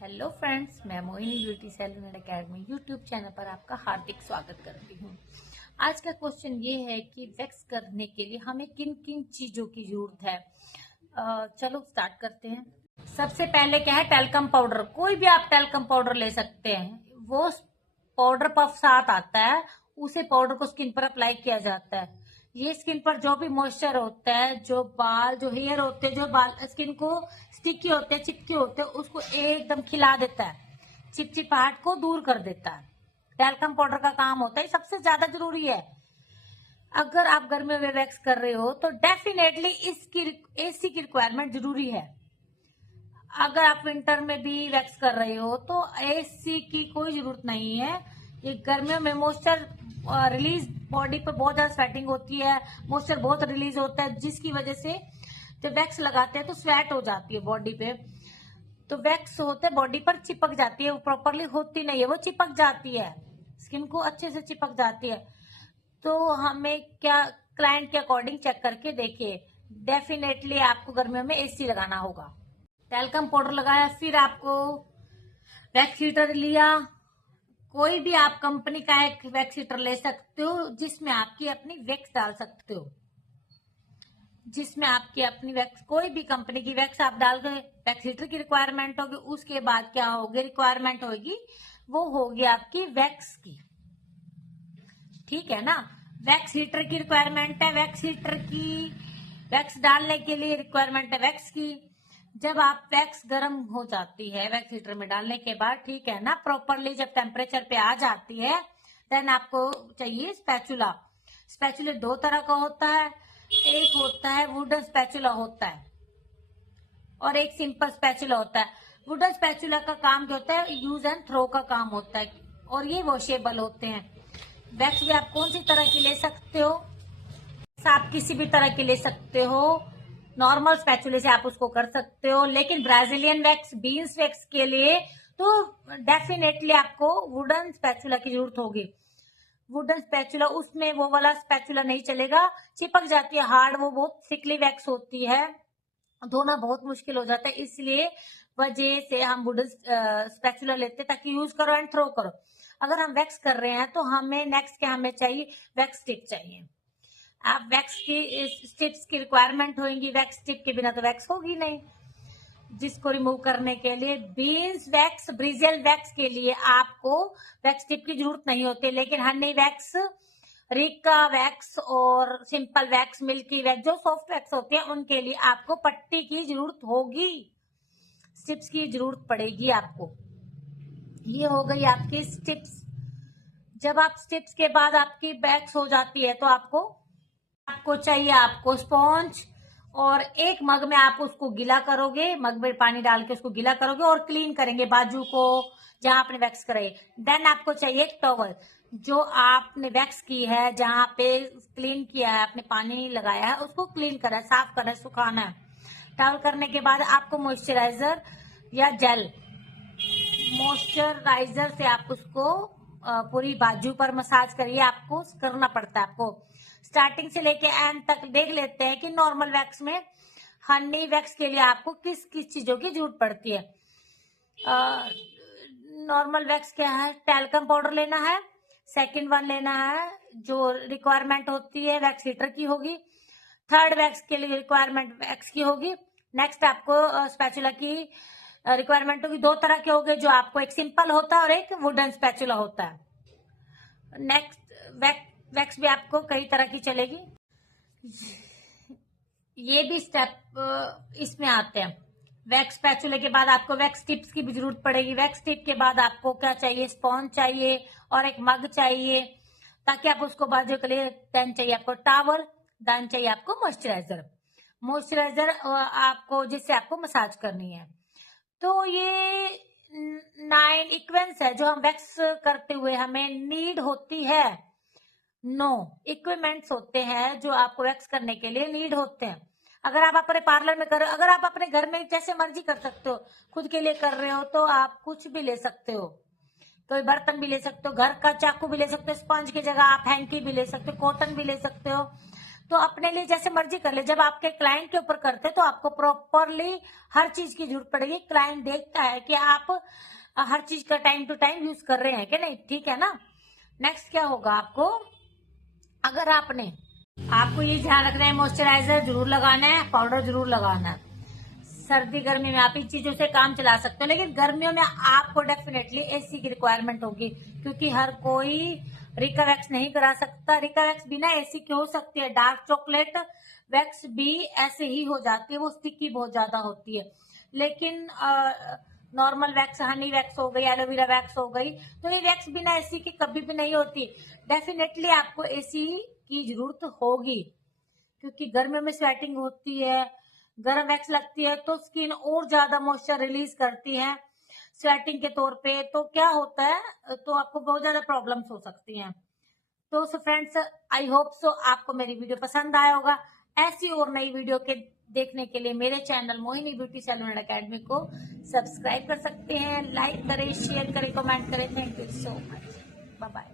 Hello friends, मैं Mohini beauty salon and academy YouTube channel पर आपका हार्दिक स्वागत करती हूँ। आज का क्वेश्चन ये है कि वैक्स करने के लिए हमें किन किन चीजों की जरूरत है। चलो स्टार्ट करते हैं। सबसे पहले क्या है, टेल्कम पाउडर। कोई भी आप टेल्कम पाउडर ले सकते हैं। वो पाउडर पफ साथ आता है, उसे पाउडर को स्किन पर अप्लाई किया जाता है। ये स्किन पर जो भी मॉइस्चर होता है, जो बाल, जो हेयर होते हैं, जो बाल स्किन को स्टिकी होते हैं, चिपके होते हैं, उसको एकदम खिला देता है, चिपचिपाहट को दूर कर देता है। टेल्कम पाउडर का काम होता है, सबसे ज्यादा जरूरी है। अगर आप गर्मियों में वैक्स कर रहे हो तो डेफिनेटली इसकी एसी की रिक्वायरमेंट जरूरी है। अगर आप विंटर में भी वैक्स कर रहे हो तो एसी की कोई जरूरत नहीं है। ये गर्मियों में मॉइस्चर रिलीज, बॉडी पे बहुत ज्यादा स्वेटिंग होती है, मॉइस्चर बहुत रिलीज होता है, जिसकी वजह से जब वैक्स लगाते हैं तो स्वेट हो जाती है बॉडी पे। तो वैक्स होते बॉडी पर चिपक जाती है, वो प्रॉपरली होती नहीं है, वो चिपक जाती है, स्किन को अच्छे से चिपक जाती है। तो हमें क्या, क्लाइंट के अकॉर्डिंग चेक करके देखिए। डेफिनेटली आपको गर्मियों में एसी लगाना होगा। टेल्कम पाउडर लगाया, फिर आपको वैक्स हीटर लिया। कोई भी आप कंपनी का एक वैक्स हीटर ले सकते हो, जिसमें आपकी अपनी वैक्स डाल सकते हो, जिसमें आपकी अपनी वैक्स, कोई भी कंपनी की वैक्स आप डाल के वैक्स हीटर की रिक्वायरमेंट होगी। उसके बाद क्या होगी, रिक्वायरमेंट होगी, वो होगी आपकी वैक्स की। ठीक है ना। वैक्स हीटर की रिक्वायरमेंट है, वैक्स हीटर की वैक्स डालने के लिए रिक्वायरमेंट है वैक्स की। जब आप वैक्स गर्म हो जाती है वैक्स हीटर में डालने के बाद, ठीक है ना, प्रॉपरली जब टेम्परेचर पे आ जाती है, देन आपको चाहिए स्पैचुला। स्पैचुला दो तरह का होता है, एक होता है वुडन स्पैचुला होता है, और एक सिंपल स्पैचुला होता है। वुडन स्पैचुला का काम क्या होता है, यूज एंड थ्रो का काम होता है, और ये वॉशेबल होते हैं। वैक्स भी आप कौन सी तरह की ले सकते हो, आप किसी भी तरह की ले सकते हो। नॉर्मल स्पैचुले से आप उसको कर सकते हो, लेकिन ब्राजीलियन वैक्स, बीन्स वैक्स के लिए तो डेफिनेटली आपको वुडन स्पैचुला की जरूरत होगी। वुडन स्पैचुला, उसमें वो वाला स्पैचुला नहीं चलेगा, चिपक जाती है हार्ड, वो बहुत थिकली वैक्स होती है, धोना बहुत मुश्किल हो जाता है। इसलिए वजह से हम वुडन स्पैचुला लेते हैं, ताकि यूज करो एंड थ्रो करो। अगर हम वैक्स कर रहे हैं तो हमें नेक्स्ट क्या हमें चाहिए, वैक्स स्टिक चाहिए। आप वैक्स की स्टिप्स की रिक्वायरमेंट होगी, वैक्स स्टिप के बिना तो वैक्स होगी नहीं। जिसको रिमूव करने के लिए बीन्स वैक्स, ब्रिजियल वैक्स के लिए आपको वैक्स टिप की जरूरत नहीं होती, लेकिन हनी वैक्स, रिका वैक्स और सिंपल वैक्स, मिल्की वैक्स, जो सॉफ्ट वैक्स होते हैं, उनके लिए आपको पट्टी की जरूरत होगी, स्टिप्स की जरूरत पड़ेगी आपको। ये हो गई आपकी स्टिप्स। जब आप स्टिप्स के बाद आपकी वैक्स हो जाती है तो आपको चाहिए आपको स्पॉन्ज, और एक मग में आप उसको गीला करोगे, मग में पानी डाल के उसको गीला करोगे और क्लीन करेंगे बाजू को जहां आपने वैक्स कराई। देन आपको चाहिए एक टॉवल, जो आपने वैक्स की है, जहां पे क्लीन किया है, आपने पानी लगाया है, उसको क्लीन करा है, साफ करा है, सुखाना है। टॉवल करने के बाद आपको मॉइस्चराइजर या जेल, मॉइस्चराइजर से आप उसको पूरी बाजू पर मसाज करिए। आपको करना पड़ता है, आपको स्टार्टिंग से लेके एंड तक देख लेते हैं कि नॉर्मल वैक्स में, हनी वैक्स के लिए आपको किस किस चीजों की जरूरत पड़ती है। नॉर्मल वैक्स क्या है, टेल्कम पाउडर लेना है, सेकंड वन लेना है जो रिक्वायरमेंट होती है वैक्स हीटर की होगी, थर्ड वैक्स के लिए रिक्वायरमेंट वैक्स की होगी। नेक्स्ट आपको स्पैचुला की रिक्वायरमेंट होगी। दो तरह के होंगे, जो आपको एक सिंपल होता है और एक वुडन स्पैचुला होता है। नेक्स्ट वैक्स भी आपको कई तरह की चलेगी। ये भी स्टेप इसमें आते हैं। वैक्स स्पैचुले के बाद आपको वैक्स टिप्स की भी जरूरत पड़ेगी। वैक्स टिप के बाद आपको क्या चाहिए, स्पॉन्ज चाहिए और एक मग चाहिए, ताकि आप उसको बाजू के लिए। देन चाहिए आपको टॉवल, देन चाहिए आपको मॉइस्चराइजर। मॉइस्चराइजर आपको, जिससे आपको मसाज करनी है। तो ये 9 इक्वेंट्स है जो हम वैक्स करते हुए हमें नीड होती है। 9 इक्विपमेंट्स होते हैं जो आपको वैक्स करने के लिए नीड होते हैं। अगर आप अपने पार्लर में कर रहे हो, अगर आप अपने घर में जैसे मर्जी कर सकते हो, खुद के लिए कर रहे हो तो आप कुछ भी ले सकते हो, कोई बर्तन भी ले सकते हो, घर का चाकू भी ले सकते हो, स्पंज की जगह आप हैंकी भी ले सकते हो, कॉटन भी ले सकते हो, तो अपने लिए जैसे मर्जी कर ले। जब आपके क्लाइंट के ऊपर करते तो आपको प्रॉपरली हर चीज की जरूरत पड़ेगी। क्लाइंट देखता है कि आप हर चीज का टाइम टू टाइम यूज कर रहे हैं कि नहीं, ठीक है ना। नेक्स्ट क्या होगा आपको, अगर आपको ये ध्यान रखना है, मॉइस्चराइजर जरूर लगाना है, पाउडर जरूर लगाना है। सर्दी गर्मी में आप इन चीजों से काम चला सकते हो, लेकिन गर्मियों में आपको डेफिनेटली एसी की रिक्वायरमेंट होगी, क्योंकि हर कोई रिका वैक्स नहीं करा सकता। रिका वैक्स बिना एसी के हो सकती है। डार्क चॉकलेट वैक्स भी ऐसे ही हो जाती है, वो स्टिकी बहुत ज्यादा होती है। लेकिन नॉर्मल वैक्स, हनी वैक्स हो गई, एलोवेरा वैक्स हो गई, तो ये वैक्स बिना एसी के कभी भी नहीं होती। डेफिनेटली आपको एसी की जरूरत होगी, क्योंकि गर्मियों में स्वेटिंग होती है, गर्म वैक्स लगती है तो स्किन और ज्यादा मॉइस्चर रिलीज करती है स्वेटिंग के तौर पे। तो क्या होता है, तो आपको बहुत ज्यादा प्रॉब्लम्स हो सकती हैं। तो फ्रेंड्स, आई होप सो आपको मेरी वीडियो पसंद आया होगा। ऐसी और नई वीडियो के देखने के लिए मेरे channel Mohini beauty salon and academy को सब्सक्राइब कर सकते हैं। लाइक करें, शेयर करें, कमेंट करें। Thank you so much. Bye bye.